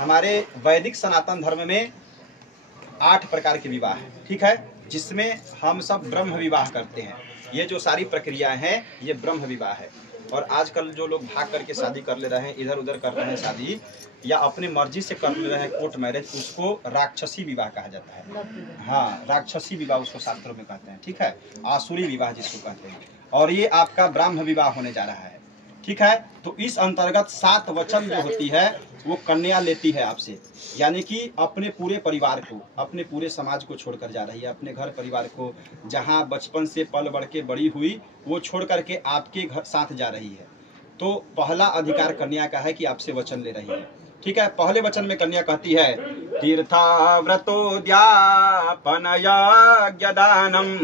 हमारे वैदिक सनातन धर्म में 8 प्रकार के विवाह है, ठीक है, जिसमें हम सब ब्रह्म विवाह करते हैं। ये जो सारी प्रक्रियाएं हैं ये ब्रह्म विवाह है। और आजकल जो लोग भाग करके शादी कर ले रहे हैं, इधर उधर कर रहे हैं शादी, या अपने मर्जी से कर ले रहे हैं कोर्ट मैरिज, उसको राक्षसी विवाह कहा जाता है। हाँ, राक्षसी विवाह उसको शास्त्रों में कहते हैं, ठीक है, आसुरी विवाह जिसको कहते हैं। और ये आपका ब्राह्म विवाह होने जा रहा है, ठीक है। तो इस अंतर्गत 7 वचन जो होती है वो कन्या लेती है आपसे, यानी कि अपने पूरे परिवार को, अपने पूरे समाज को छोड़कर जा रही है, अपने घर परिवार को, जहाँ बचपन से पल बढ़ के बड़ी हुई वो छोड़ करके आपके घर साथ जा रही है। तो पहला अधिकार कन्या का है कि आपसे वचन ले रही है, ठीक है। पहले वचन में कन्या कहती है तीर्थाव्रतोद्यापन यज्ञदानम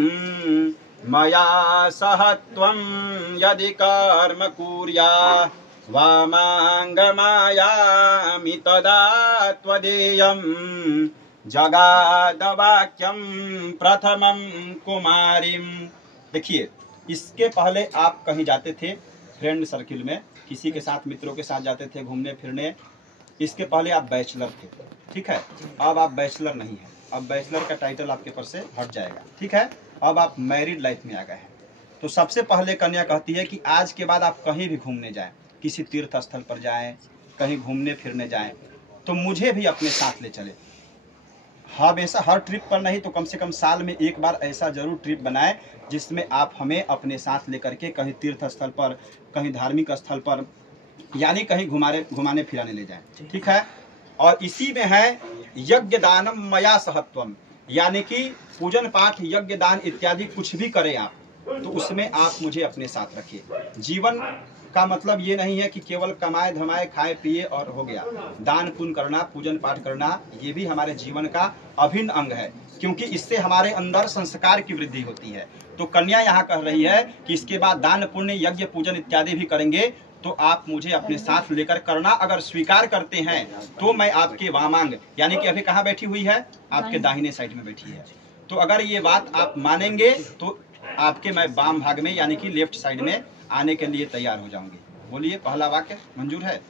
मया सह त्वं यदि कर्म कुर्या वामांगमायामि तदा त्वदीयं जगादवाक्यं प्रथमं कुमारीं। देखिए, इसके पहले आप कहीं जाते थे फ्रेंड सर्किल में, किसी के साथ, मित्रों के साथ जाते थे घूमने फिरने। इसके पहले आप बैचलर थे, ठीक है। अब आप बैचलर नहीं है, अब बैचलर का टाइटल आपके ऊपर से हट जाएगा, ठीक है। अब आप मैरिड लाइफ में आ गए हैं। तो सबसे पहले कन्या कहती है कि आज के बाद आप कहीं भी घूमने जाएं, किसी तीर्थ स्थल पर जाएं, कहीं घूमने फिरने जाएं, तो मुझे भी अपने साथ ले चले। हमेशा हर ट्रिप पर नहीं तो कम से कम साल में एक बार ऐसा जरूर ट्रिप बनाएं जिसमें आप हमें अपने साथ लेकर के कहीं तीर्थ स्थल पर, कहीं धार्मिक स्थल पर, यानी कहीं घुमाने फिराने ले जाएं, ठीक है। और इसी में है यज्ञ दानम मया सहत्वम, यानी कि पूजन पाठ, यज्ञ दान इत्यादि कुछ भी करें आप, तो उसमें आप मुझे अपने साथ रखिए। जीवन का मतलब ये नहीं है कि केवल कमाए धमाए खाए पिए और हो गया। दान पुण्य करना, पूजन पाठ करना, ये भी हमारे जीवन का अभिन्न अंग है, क्योंकि इससे हमारे अंदर संस्कार की वृद्धि होती है। तो कन्या यहाँ कह रही है कि इसके बाद दान पुण्य यज्ञ पूजन इत्यादि भी करेंगे तो आप मुझे अपने साथ लेकर करना। अगर स्वीकार करते हैं तो मैं आपके वामांग, यानी कि अभी कहाँ बैठी हुई है, आपके दाहिने साइड में बैठी है, तो अगर ये बात आप मानेंगे तो आपके मैं वाम भाग में, यानी कि लेफ्ट साइड में आने के लिए तैयार हो जाऊंगी। बोलिए, पहला वाक्य मंजूर है?